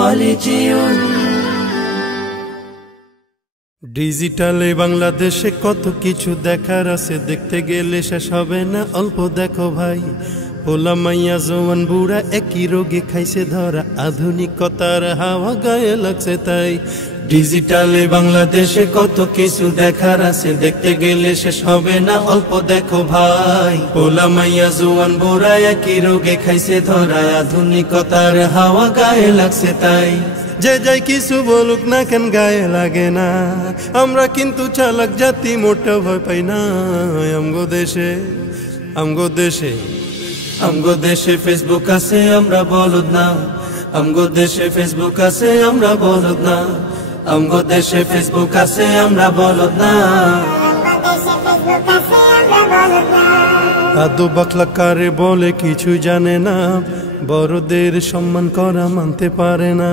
কলেজিয়ন। ডিজিটালে বাংলাদেশে কত কিছু দেখার আছে, দেখতে গেলে শেষ হবে না, অল্প দেখো ভাই। পোলা মাইয়া জওয়ান বুড়া একই রোগে খাইছে ধরা, আধুনিকতার হাওয়া গায়ে লাগছে তাই। ডিজিটালে বাংলাদেশে কত কিছু দেখার আছে, দেখতে গেলে শেষ হবে না, অল্প দেখো ভাই। পোলা মাইয়া জওয়ান বুড়া একই রোগে খাইছে ধরা, আধুনিকতার হাওয়া গায়ে লাগছে তাই। যে যাই কিছু বলুক না কেন গায়ে লাগে না, আমরা কিন্তু চালাক জাতি, মোটা ভয় পাই না। আমগো দেশে আমগো দেশে আমগো দেশে ফেসবুক আছে, আমরা বলদ না। আমগো দেশে ফেসবুক আছে, আমরা বলদ না। আমগো দেশে ফেসবুক আছে, আমরা বলদ না। আদো বাকলা কারে বলে কিছু জানে না, বড়দের সম্মান করা মানতে পারে না।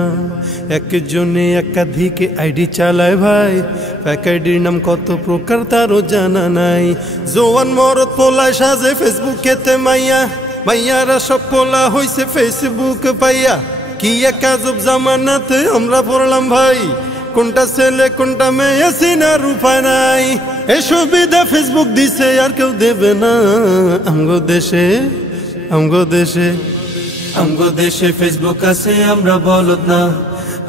একজনে একাধিক আইডি চালায় ভাই, এক আইডির নাম কত প্রকার তারও জানা নাই। জোয়ান মরদ পোলায় সাজে ফেসবুকেতে মাইয়া, মাইয়ারা সব পোলা হইছে ফেসবুক পাইয়া। কি এক আজব জামানাতে আমরা পড়লাম ভাই, কোনটা ছেলে কোনটা মেয়ে চিনার উপায় নাই। এই সুবিধা ফেসবুক দিছে আর কেউ দেবে না। আমগো দেশে আমগো দেশে আমগো দেশে ফেসবুক আছে, আমরা বলদ না।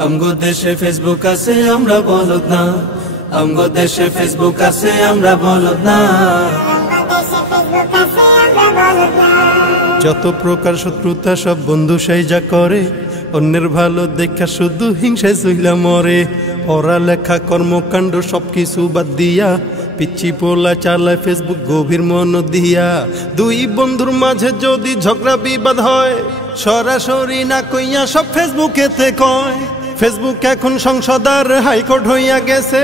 আমগো দেশে ফেসবুক আছে, আমরা বলদ না। আমগো দেশে ফেসবুক আছে, আমরা বলদ না। যত প্রকার শত্রুতা সব বন্ধু সাইজা করে, অন্যের ভালো দেখা শুধু হিংসায় চইলা মরে। পড়ালেখা কর্মকাণ্ড সবকিছু বাদ দিয়া, পিচ্ছি পোলা চালায় ফেসবুক গভীর মন দিয়া। দুই বন্ধুর মাঝে যদি ঝগড়া বিবাদ হয়, সরাসরি না কইয়া সব ফেসবুকেতে কয়। ফেসবুক এখন সংসদ আর হাইকোর্ট হইয়া গেছে,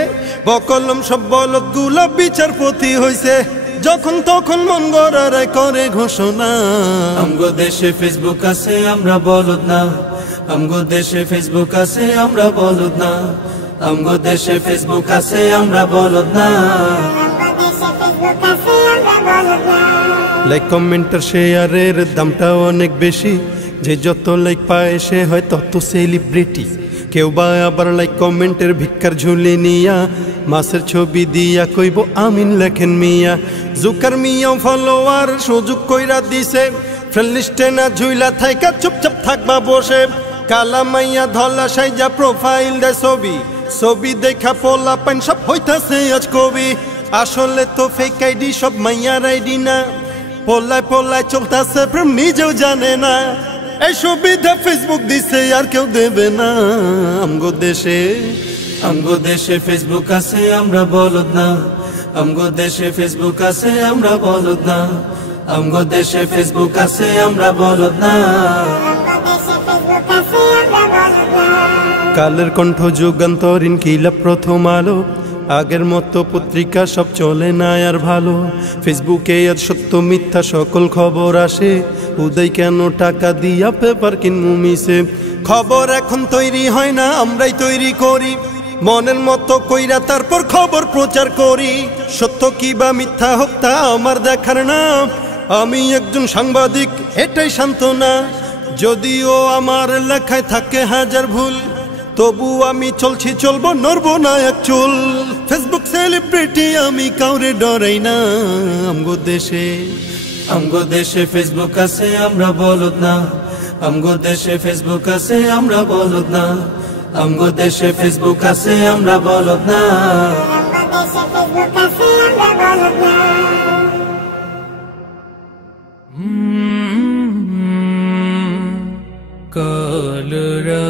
বকলম সব বলদ গুলা বিচারপতি হইছে। যখন তখন মন গড়ায় করে ঘোষণা। আমগো দেশে ফেসবুক আছে, আমরা বলদ না। আমগো দেশে ফেসবুক আছে, আমরা বলদ না। আমগো দেশে ফেসবুক আছে, আমরা বলদ না। লাইক কমেন্টার শেয়ারের দামটা অনেক বেশি, যে যত লাইক পায় সে হয় তত সেলিব্রিটি। কেউ বা আবার লাইক কমেন্টের ভিক্ষার ঝুলি নিয়া, মাছের ছবি দিয়া কইব আমিন লেখেন মিয়া। জুকার মিয়াও ফলোয়ার সুযোগ কইরা দিছে, ফ্রেন্ড লিস্টে না ঝুইলা থাইকা চুপচাপ থাকবা বসে। কালা মাইয়া ধলা সাইজা প্রোফাইল দেয় ছবি, ছবি দেখা পোলা পাইন সব হইতাছে আজ কবি। আসলে তো ফেক আইডি সব মাইয়ার আইডি না, পোলায় পোলায় চলতাছে প্রেম নিজেও জানে না। এই সুবিধা ফেসবুক দিছে আর কেউ দেবে না। আমগো দেশে ফেসবুক আছে, আমরা বলদ না। আমগো দেশে ফেসবুক আছে, আমরা বলদ না। আমগো দেশে ফেসবুক আছে, আমরা বলদ না। কালের কণ্ঠ যুগান্তরীণ কিলা প্রথম আলো, আগের মতো পত্রিকা সব চলে না আর ভালো। ফেসবুকে আর সত্য মিথ্যা সকল খবর আসে, উদয় কেন টাকা দিয়া পেপার কিনমু মিশে। খবর এখন তৈরি হয় না, আমরাই তৈরি করি মনের মতো কইরা, তারপর খবর প্রচার করি। সত্য কি বা মিথ্যা হোক তা আমার দেখার না, আমি একজন সাংবাদিক এটাই সান্ত্বনা। যদিও আমার লেখায় থাকে হাজার ভুল, তবু আমি চলছি চলবো, নড়বো না এক চুল। ফেসবুক সেলিব্রিটি আমি কাউরে ডরাই না। আমগো দেশে ফেসবুক আছে, আমরা বলদ না। আমগো দেশে ফেসবুক আছে, আমরা বলদ না। আমগো দেশে ফেসবুক আছে, আমরা বলদ না। কলরা